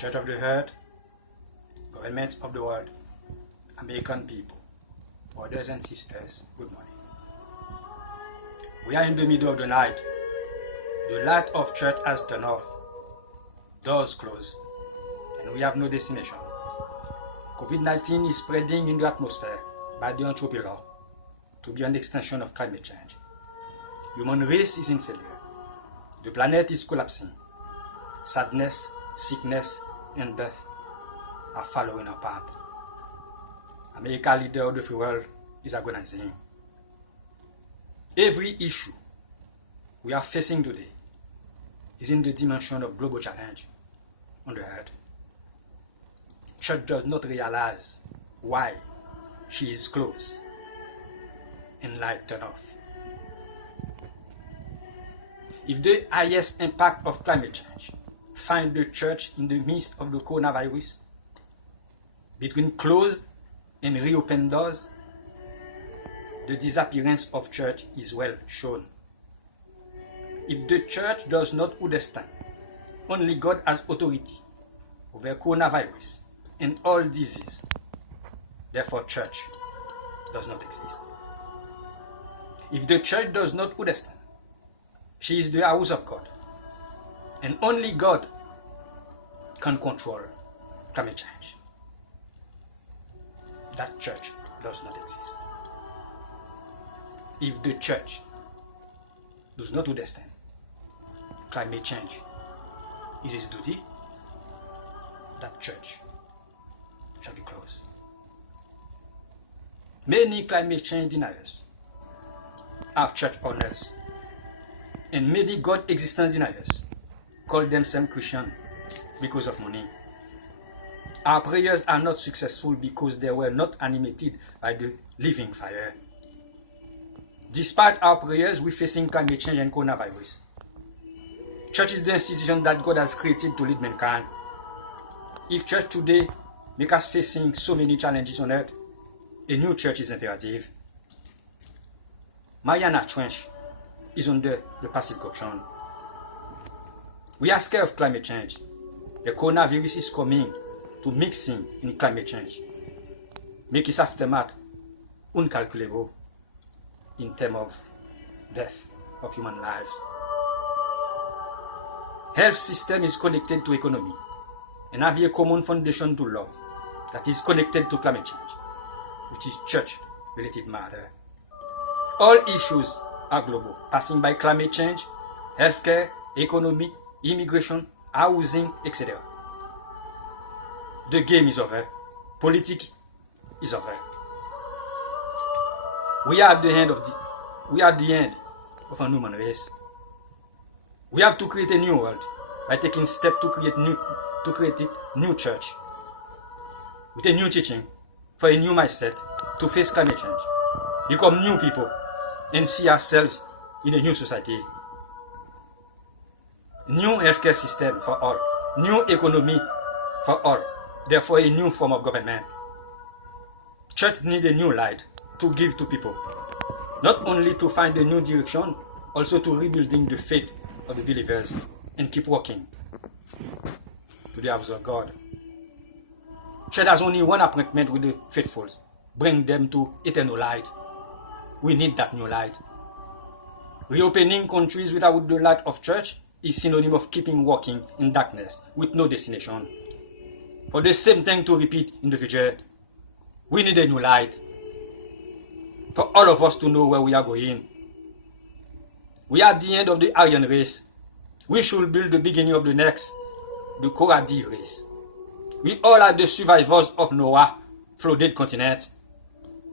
Church of the Earth, Government of the World, American people, brothers and sisters, good morning. We are in the middle of the night. The light of church has turned off, doors closed, and we have no destination. COVID-19 is spreading in the atmosphere by the entropy law to be an extension of climate change. Human race is in failure. The planet is collapsing. Sadness, sickness, and death are following our path. America, leader of the free world, is agonizing. Every issue we are facing today is in the dimension of global challenge on the earth. Church does not realize why she is closed and light turned off. If the highest impact of climate change find the church in the midst of the coronavirus, between closed and reopened doors, the disappearance of church is well shown. If the church does not understand only God has authority over coronavirus and all disease, therefore church does not exist. If the church does not understand she is the house of God, and only God can control climate change, that church does not exist. If the church does not understand climate change is his duty, that church shall be closed. Many climate change deniers are church owners, and many God existence deniers call themselves Christian because of money. Our prayers are not successful because they were not animated by the living fire. Despite our prayers, we're facing climate change and coronavirus. Church is the institution that God has created to lead mankind. If church today makes us facing so many challenges on earth, a new church is imperative. Mariana Trench is under the Pacific Ocean. We are scared of climate change. The coronavirus is coming to mixing in climate change, make its aftermath incalculable in terms of death of human lives. Health system is connected to economy and have a common foundation to love that is connected to climate change, which is church-related matter. All issues are global, passing by climate change, healthcare, economy, immigration, housing, etc. The game is over. Politics is over. We are at the end of a human race. We have to create a new world by taking steps to create a new church with a new teaching for a new mindset to face climate change, become new people, and see ourselves in a new society. New healthcare system for all, new economy for all, therefore a new form of government. Church needs a new light to give to people, not only to find a new direction, also to rebuilding the faith of the believers and keep walking to the house of God. Church has only one appointment with the faithful, bring them to eternal light. We need that new light. Reopening countries without the light of church is synonym of keeping walking in darkness with no destination. For the same thing to repeat in the future, we need a new light. For all of us to know where we are going. We are at the end of the Aryan race. We should build the beginning of the next, the Koradi race. We all are the survivors of Noah, flooded continent.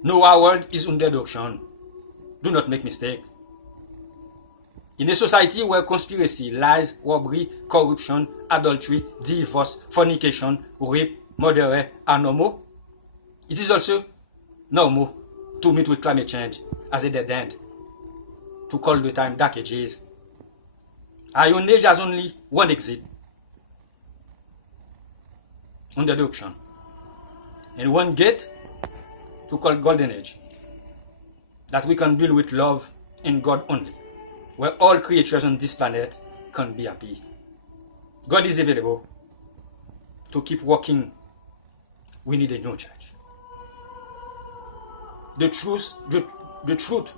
Noah's world is under the ocean. Do not make mistake. In a society where conspiracy, lies, robbery, corruption, adultery, divorce, fornication, rape, murder are normal, it is also normal to meet with climate change as a dead end, to call the time dark ages. Iron Age has only one exit, under the ocean, and one gate to call Golden Age, that we can build with love and God only, where all creatures on this planet can be happy. God is available. to keep walking, we need a new church. The truth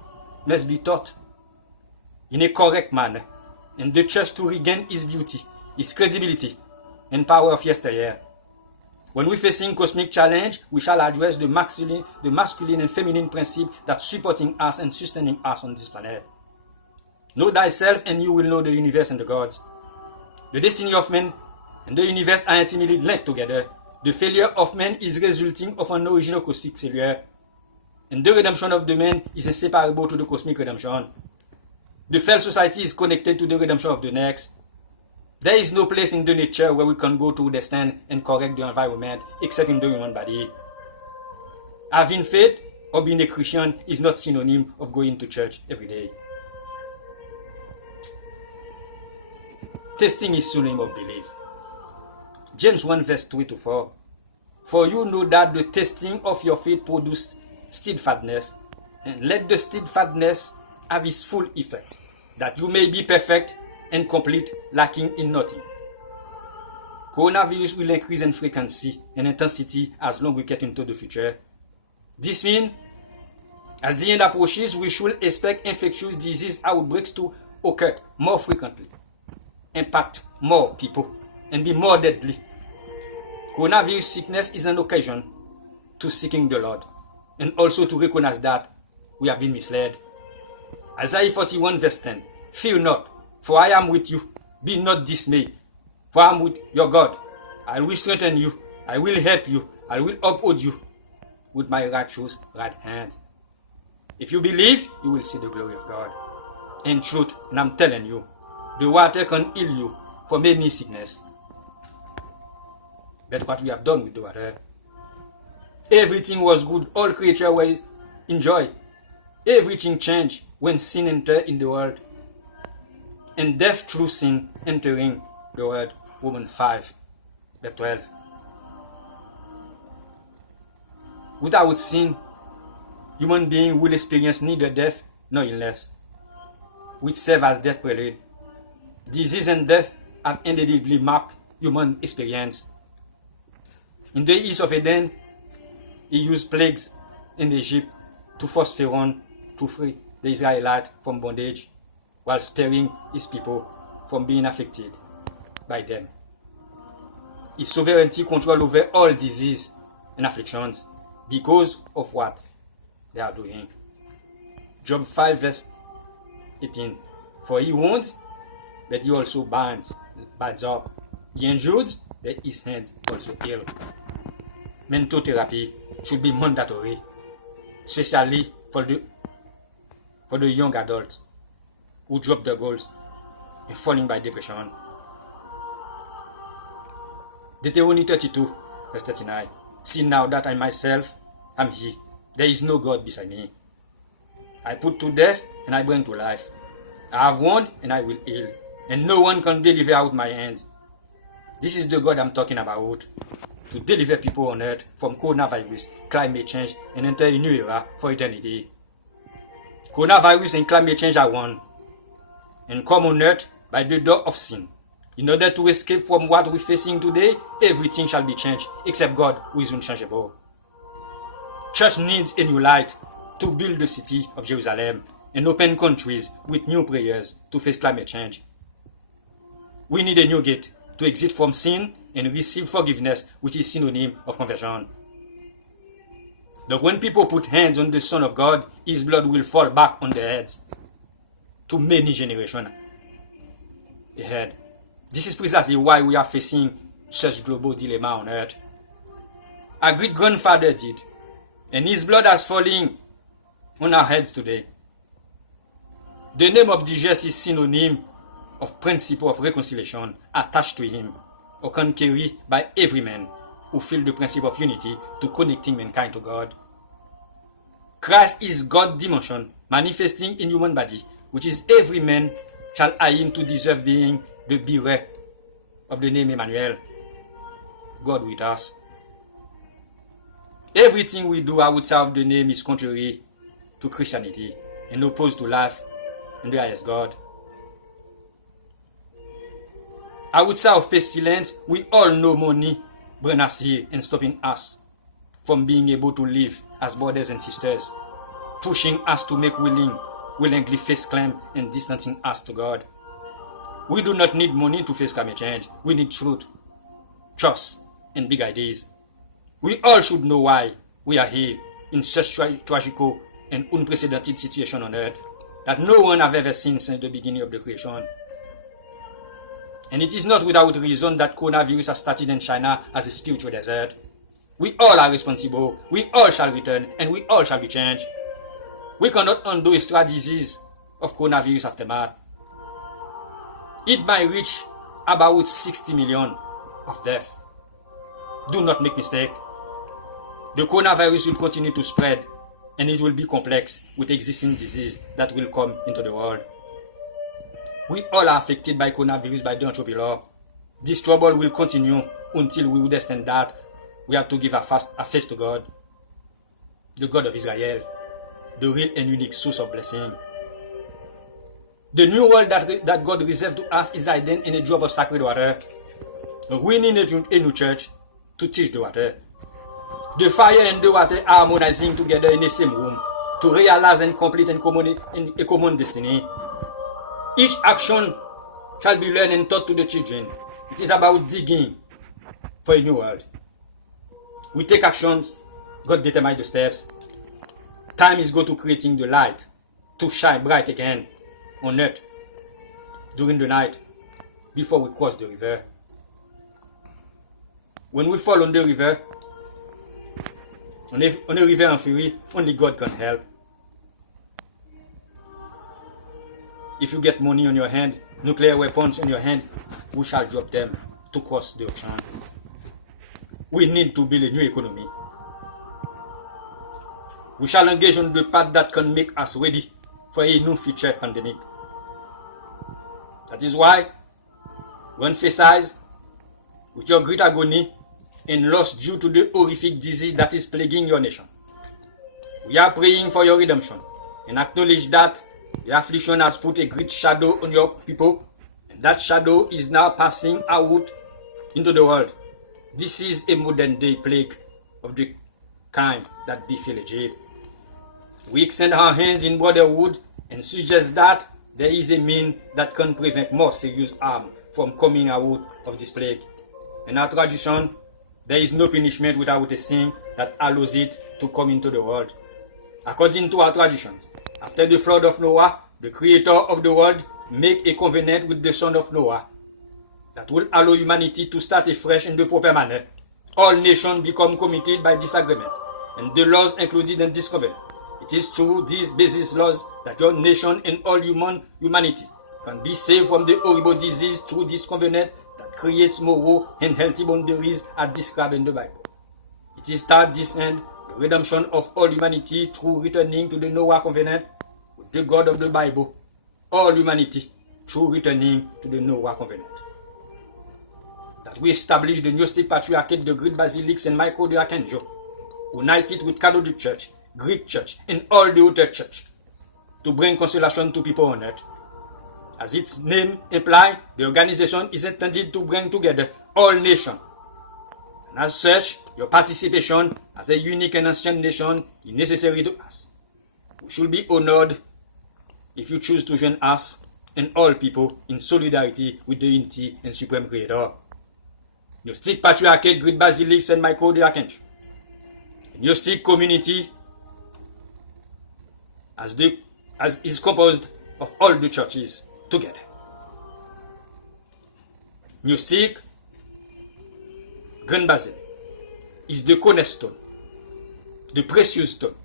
must be taught in a correct manner, and the church to regain its beauty, its credibility, and power of yesteryear. When we're facing cosmic challenge, we shall address the masculine and feminine principle that supporting us and sustaining us on this planet. Know thyself and you will know the universe and the gods. The destiny of man and the universe are intimately linked together. The failure of man is resulting of an original cosmic failure. And the redemption of the man is inseparable to the cosmic redemption. The fell society is connected to the redemption of the next. There is no place in the nature where we can go to understand and correct the environment except in the human body. Having faith or being a Christian is not synonym of going to church every day. Testing is synonym of belief. James 1 verse 3-4. For you know that the testing of your faith produces steadfastness, and let the steadfastness have its full effect, that you may be perfect and complete, lacking in nothing. Coronavirus will increase in frequency and intensity as long as we get into the future. This means, as the end approaches, we should expect infectious disease outbreaks to occur more frequently, impact more people, and be more deadly. Coronavirus sickness is an occasion to seeking the Lord, and also to recognize that we have been misled. Isaiah 41 verse 10. Fear not, for I am with you. Be not dismayed, for I am with your God. I will strengthen you. I will help you. I will uphold you with my righteous right hand. If you believe, you will see the glory of God. In truth, and I'm telling you, the water can heal you from any sickness. But what we have done with the water, everything was good. All creatures were in joy. Everything changed when sin entered in the world. And death through sin entering the world. Romans 5, verse 12. Without sin, human beings will experience neither death nor illness, which serve as death prelude. Disease and death have indelibly marked human experience. In the east of Eden, he used plagues in Egypt to force Pharaoh to free the Israelites from bondage, while sparing his people from being affected by them. His sovereignty control over all disease and afflictions because of what they are doing. Job 5 verse 18. For he wounds, but he also binds up. He injured, but his hands also heal. Mental therapy should be mandatory, especially for the young adults who drop their goals and falling by depression. Deuteronomy 32, verse 39. See now that I myself am He. There is no God beside me. I put to death and I bring to life. I have warned and I will heal, and no one can deliver out my hands. This is the God I'm talking about, to deliver people on earth from coronavirus, climate change, and enter a new era for eternity. Coronavirus and climate change are one, and come on earth by the door of sin. In order to escape from what we're facing today, everything shall be changed, except God, who is unchangeable. Church needs a new light to build the city of Jerusalem and open countries with new prayers to face climate change. We need a new gate to exit from sin and receive forgiveness, which is synonym of conversion. But when people put hands on the Son of God, His blood will fall back on their heads to many generations ahead. This is precisely why we are facing such global dilemma on earth. Our great-grandfather did, and his blood has fallen on our heads today. The name of Jesus is synonym of principle of reconciliation attached to him, or can carry by every man who feel the principle of unity to connecting mankind to God. Christ is God's dimension manifesting in human body, which is every man shall eye him to deserve being the bearer of the name Emmanuel, God with us. Everything we do outside of the name is contrary to Christianity and opposed to life and the highest God. Outside of pestilence, we all know money bring us here and stopping us from being able to live as brothers and sisters, pushing us to make willingly face claim and distancing us to God. We do not need money to face climate change. We need truth, trust, and big ideas. We all should know why we are here in such tragical and unprecedented situation on earth that no one have ever seen since the beginning of the creation. And it is not without reason that coronavirus has started in China as a spiritual desert. We all are responsible, we all shall return, and we all shall be changed. We cannot undo a extra disease of coronavirus aftermath. It might reach about 60 million of deaths. Do not make mistake. The coronavirus will continue to spread, and it will be complex with existing disease that will come into the world. We all are affected by coronavirus by the entropy law. This trouble will continue until we understand that we have to give a face to God, the God of Israel, the real and unique source of blessing. The new world that God reserved to us is hidden in a drop of sacred water. We need a new church to teach the water. The fire and the water are harmonizing together in the same room to realize and complete a common destiny. Each action shall be learned and taught to the children. It is about digging for a new world. We take actions, God determines the steps. Time is go to creating the light to shine bright again on earth during the night before we cross the river. When we fall on the river, on a river in fury, only God can help. If you get money on your hand, nuclear weapons on your hand, we shall drop them to cross the ocean. We need to build a new economy. We shall engage on the path that can make us ready for a new future pandemic. That is why we emphasize with your great agony and loss due to the horrific disease that is plaguing your nation. We are praying for your redemption and acknowledge that the affliction has put a great shadow on your people, and that shadow is now passing out into the world. This is a modern day plague of the kind that befell Egypt. We extend our hands in brotherhood and suggest that there is a means that can prevent more serious harm from coming out of this plague. In our tradition, there is no punishment without a sin that allows it to come into the world. According to our traditions, after the flood of Noah, the creator of the world made a covenant with the son of Noah that will allow humanity to start afresh in the proper manner. All nations become committed by this agreement, and the laws included in this covenant. It is through these basis laws that your nation and all humanity can be saved from the horrible disease through this covenant that creates moral and healthy boundaries as described in the Bible. It is at this end the redemption of all humanity through returning to the Noah covenant with the God of the Bible. All humanity through returning to the Noah covenant. That we establish the Gnostic Patriarchate, the Great Basilics, and Michael the Archangel, united with Catholic Church, Greek Church, and all the other church, to bring consolation to people on earth. As its name implies, the organization is intended to bring together all nations. And as such, your participation as a unique and ancient nation is necessary to us. We should be honored if you choose to join us and all people in solidarity with the Unity and Supreme Creator. Gnostic Patriarchate, Great Basilics, and Michael the Archangel. Gnostic community as is composed of all the churches together. Gnostic Grand Basilic is the cornerstone, the precious stone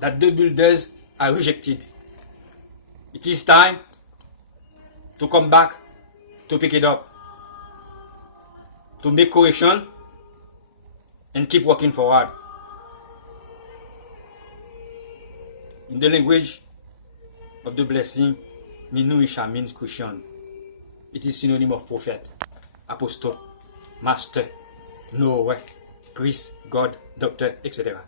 that the builders are rejected. It is time to come back to pick it up, to make correction and keep working forward. In the language of the blessing, Minuisha means Christian. It is synonym of prophet, apostle, master, knower, priest, God, doctor, etc.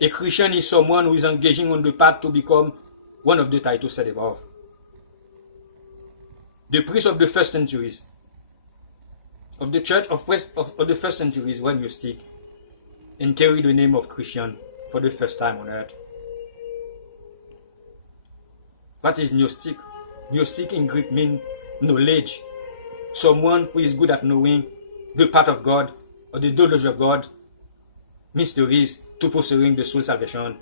A Christian is someone who is engaging on the path to become one of the titles said above. The priests of the first centuries of the church of the first centuries were Gnostic and carried the name of Christian for the first time on earth. What is Gnostic? Gnostic in Greek means knowledge. Someone who is good at knowing the path of God or the knowledge of God, mysteries to pursuing the soul salvation.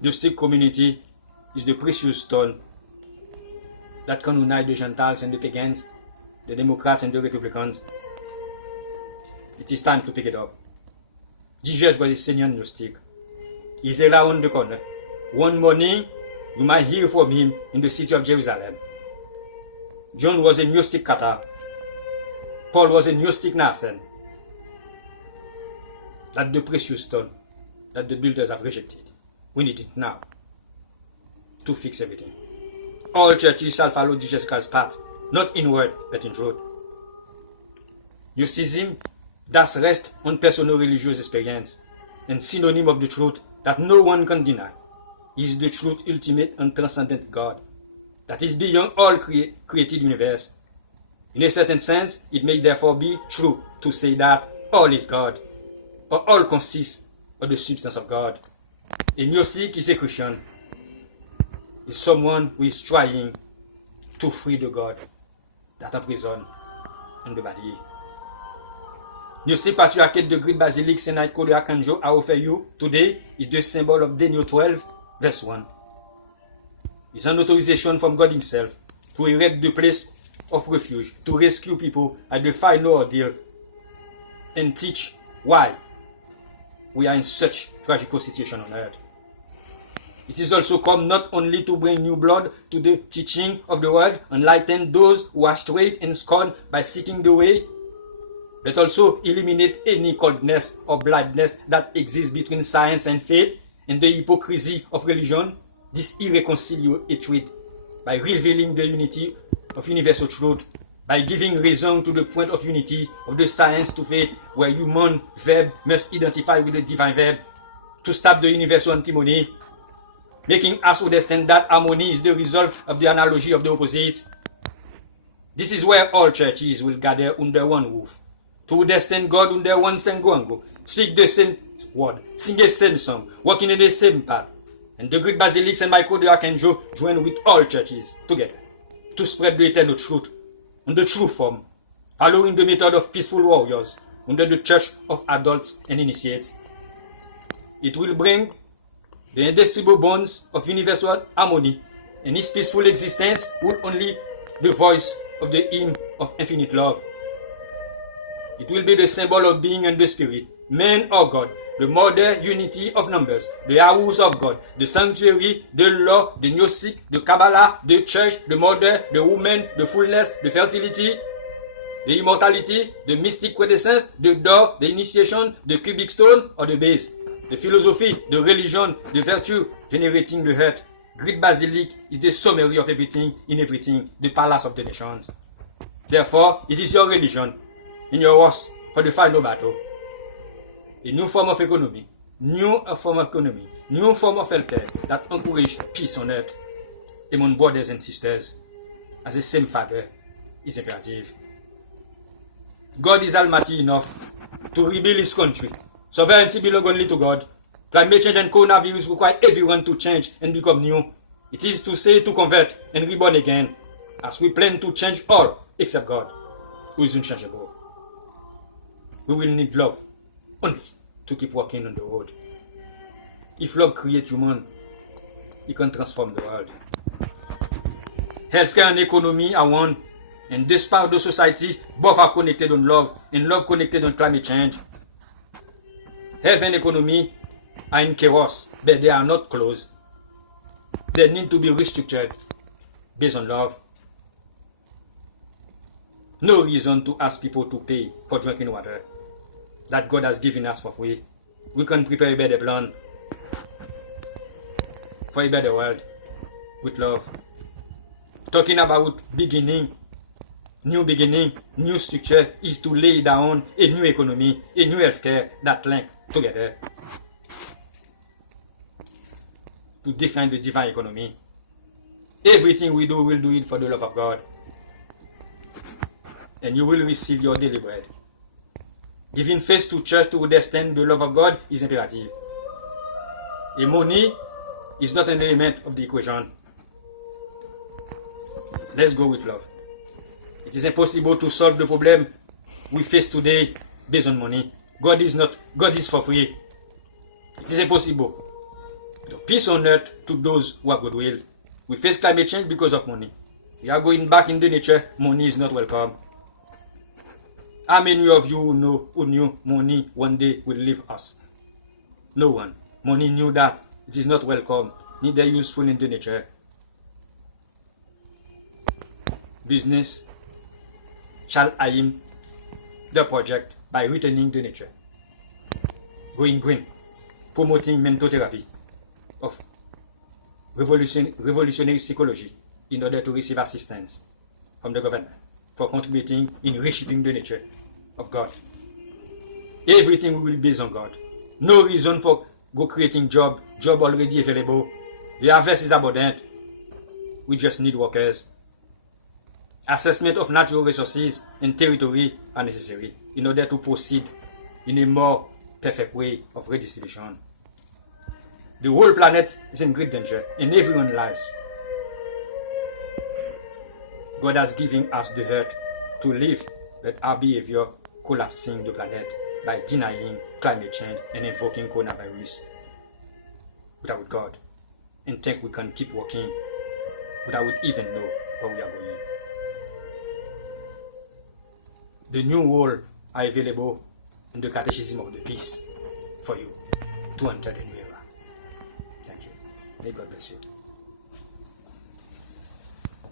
Gnostic community is the precious stone that can unite the Gentiles and the pagans, the Democrats and the Republicans. It is time to pick it up. Jesus was a senior Gnostic. He's around the corner. One morning, you might hear from him in the city of Jerusalem. John was a Gnostic Cathar. Paul was a Gnostic Narsen. That's the precious stone that the builders have rejected. We need it now to fix everything. All churches shall follow Jesus Christ's path, not in word, but in truth. Gnosticism does rest on personal religious experience and synonym of the truth that no one can deny. Is the truth ultimate and transcendent God that is beyond all created universe. In a certain sense, it may therefore be true to say that all is God, or all consists of the substance of God. A Gnostic is a Christian, is someone who is trying to free the God that imprisons in the body. Gnostic Patriarchate, the great Basilic St. Michael de Arcangel I offer you today is the symbol of Daniel 12, verse 1. It's an authorization from God himself to erect the place of refuge, to rescue people at the final ordeal, and teach why we are in such tragical situation on earth. It is also come not only to bring new blood to the teaching of the word, enlighten those who are strayed and scorned by seeking the way, but also eliminate any coldness or blindness that exists between science and faith, and the hypocrisy of religion, this irreconcilable hatred, by revealing the unity of universal truth, by giving reason to the point of unity of the science to faith, where human verb must identify with the divine verb, to stop the universal antimony, making us understand that harmony is the result of the analogy of the opposites. This is where all churches will gather under one roof, to understand God under one sanguango, speak the same word, sing the same song, walking in the same path. And the great Basilic St. Michael de Arcangel join with all churches together to spread the eternal truth in the true form, following the method of peaceful warriors under the church of adults and initiates. It will bring the indestructible bonds of universal harmony, and its peaceful existence will only the voice of the hymn of infinite love. It will be the symbol of being and the spirit, man or God, the mother unity of numbers, the house of God, the sanctuary, the law, the Gnostic, the Kabbalah, the church, the mother, the woman, the fullness, the fertility, the immortality, the mystic quintessence, the door, the initiation, the cubic stone or the base, the philosophy, the religion, the virtue generating the heart. Great Basilic is the summary of everything in everything, the palace of the nations. Therefore, it is your religion in your horse for the final battle. A new form of economy, new form of healthcare that encourage peace on earth among brothers and sisters as the same Father is imperative. God is almighty enough to rebuild his country. Sovereignty belongs only to God. Climate change and coronavirus require everyone to change and become new. It is to say to convert and reborn again, as we plan to change all except God, who is unchangeable. We will need love only to keep walking on the road. If love creates human, it can transform the world. Healthcare and economy are one, and this part of the society, both are connected on love, and love connected on climate change. Health and economy are in chaos, but they are not close. They need to be restructured based on love. No reason to ask people to pay for drinking water that God has given us for free. We can prepare a better plan for a better world with love. Talking about beginning, new structure is to lay down a new economy, a new healthcare that link together to define the divine economy. Everything we do, we'll do it for the love of God. and you will receive your daily bread. Giving face to church to understand the love of God is imperative. And money is not an element of the equation. Let's go with love. It is impossible to solve the problem we face today based on money. God is for free. It is impossible. The peace on earth to those who are goodwill. We face climate change because of money. We are going back into nature. Money is not welcome. How many of you who knew money one day will leave us? No one. Money knew that it is not welcome, neither useful in the nature. Business shall aim the project by returning to nature. Going green, promoting mental therapy of revolutionary psychology in order to receive assistance from the government for contributing in reshaping the nature of God. Everything will be based on God. No reason for go creating job already available. The harvest is abundant. We just need workers. Assessment of natural resources and territory are necessary in order to proceed in a more perfect way of redistribution. The whole planet is in great danger and everyone lies. God has given us the earth to live, but our behavior collapsing the planet by denying climate change and invoking coronavirus without God, and think we can keep working without even know where we are going. The new rules are available in the Catechism of the Peace for you to enter the new era. Thank you. May God bless you.